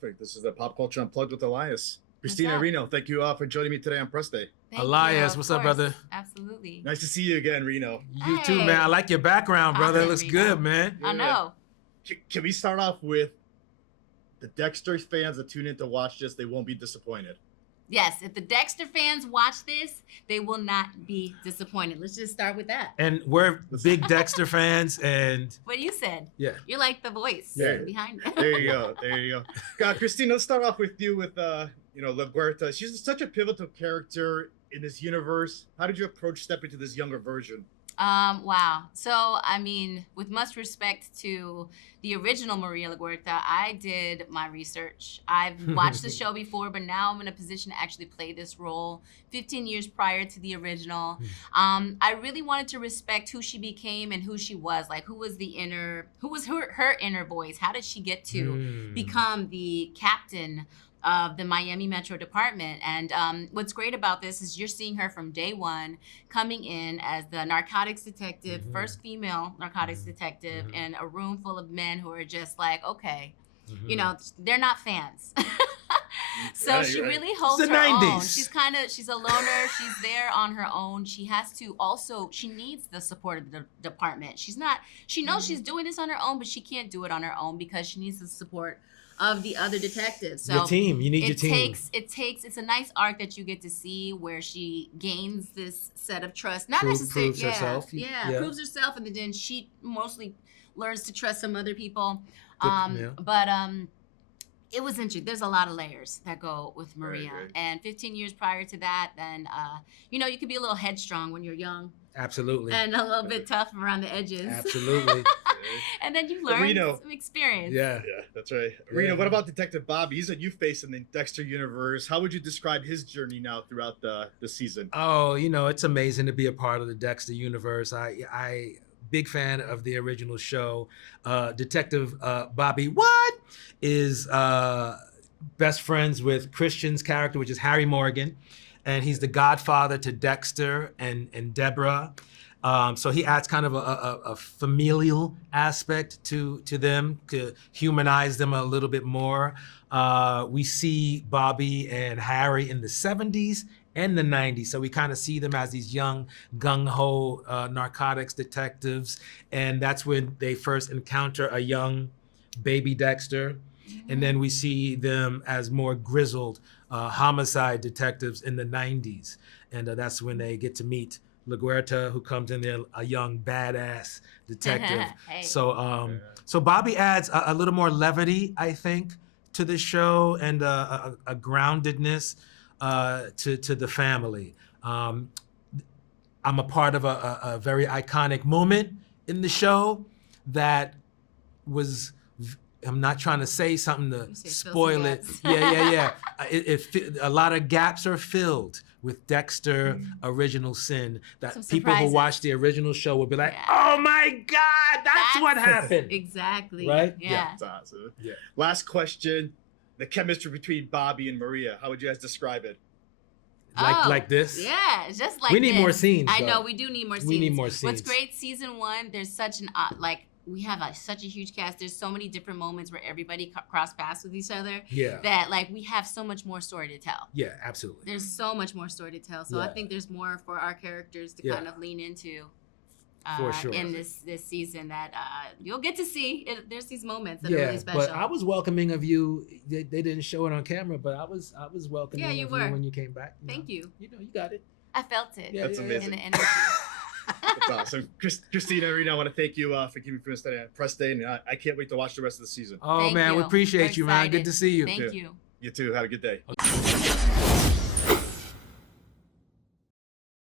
Perfect. This is the Pop Culture Unplugged with Elias. Christina up? Reno, thank you for joining me today on Press Day. Thank Elias, you, what's of up, course. brother? Absolutely. Nice to see you again, Reno. You too, man. I like your background, brother. It looks Reno. good, man. I know. Can we start off with the Dexter fans that tune in to watch this? They won't be disappointed. Yes, if the Dexter fans watch this, they will not be disappointed. Let's just start with that. And we're big Dexter fans, and What you said. yeah. You're like the voice Yeah. behind it. There you go. There you go. Christina, let's start off with you with LaGuerta. She's such a pivotal character in this universe. How did you approach stepping to this younger version? Wow. So, I mean, with much respect to the original Maria LaGuerta, I did my research. I've watched the show before, but now I'm in a position to actually play this role 15 years prior to the original. I really wanted to respect who she became and who she was, like who was her inner voice? How did she get to become the captain of the Miami Metro Department? And what's great about this is you're seeing her from day one coming in as the narcotics detective, first female narcotics detective in a room full of men who are just like, okay, you know, they're not fans. So she really holds It's her the 90s. own. She's a loner. She's there on her own. She needs the support of the department. She knows she's doing this on her own, but she can't do it on her own because she needs the support of the other detectives. So Your team. You need your team. It's a nice arc that you get to see where she gains this set of trust. Not Proves necessarily herself. Yeah, proves herself, and then she mostly learns to trust some other people. Yeah. But it was interesting. There's a lot of layers that go with Maria. Right. And 15 years prior to that, then you know, you could be a little headstrong when you're young Absolutely. and a little bit tough around the edges. Absolutely. And then you learn Reno. some experience. Yeah. Yeah, that's right. Yeah. Reno, what about Detective Bobby? He's a new face in the Dexter universe. How would you describe his journey now throughout the season? Oh, you know, it's amazing to be a part of the Dexter universe. I big fan of the original show. Detective Bobby Watt is best friends with Christian's character, which is Harry Morgan, and he's the godfather to Dexter and Deborah. So he adds kind of a familial aspect to them to humanize them a little bit more. We see Bobby and Harry in the 70s and the 90s. So we kind of see them as these young gung-ho narcotics detectives. And that's when they first encounter a young baby Dexter. And then we see them as more grizzled homicide detectives in the 90s. And that's when they get to meet LaGuerta, who comes in there, a young badass detective. Hey. So Bobby adds a little more levity, I think, to the show, and a groundedness to the family. I'm a part of a very iconic moment in the show that was. I'm not trying to say something to spoil it. Yeah. A lot of gaps are filled with Dexter Original Sin that Some people who surprises. watch the original show will be like, Yeah. oh my God, that's what happened. Exactly. Right? Yeah. That's awesome. Yeah. Last question. The chemistry between Bobby and Maria. How would you guys describe it? Like this? Yeah, it's just like We need this. more scenes, I though. know we do need more scenes. We need more What's scenes. great, season one, there's such an we have such a huge cast. There's so many different moments where everybody cross paths with each other. Yeah. That like we have so much more story to tell. Yeah, absolutely. There's so much more story to tell. So I Yeah. think there's more for our characters to Yeah. kind of lean into. For sure. In this season that you'll get to see. There's these moments that are really special. But I was welcoming of you. They didn't show it on camera, but I was welcoming Yeah, you of were. you when you came back. Thank you. You know, you got it. I felt it. Yeah, That's yeah, amazing. In the energy. That's awesome. Christina, Reno, I want to thank you for keeping me study on Press Day, and I can't wait to watch the rest of the season. Oh Thank man, we you. appreciate We're you, man. Good excited. to see you. Thank Yeah. you. You too. Have a good day.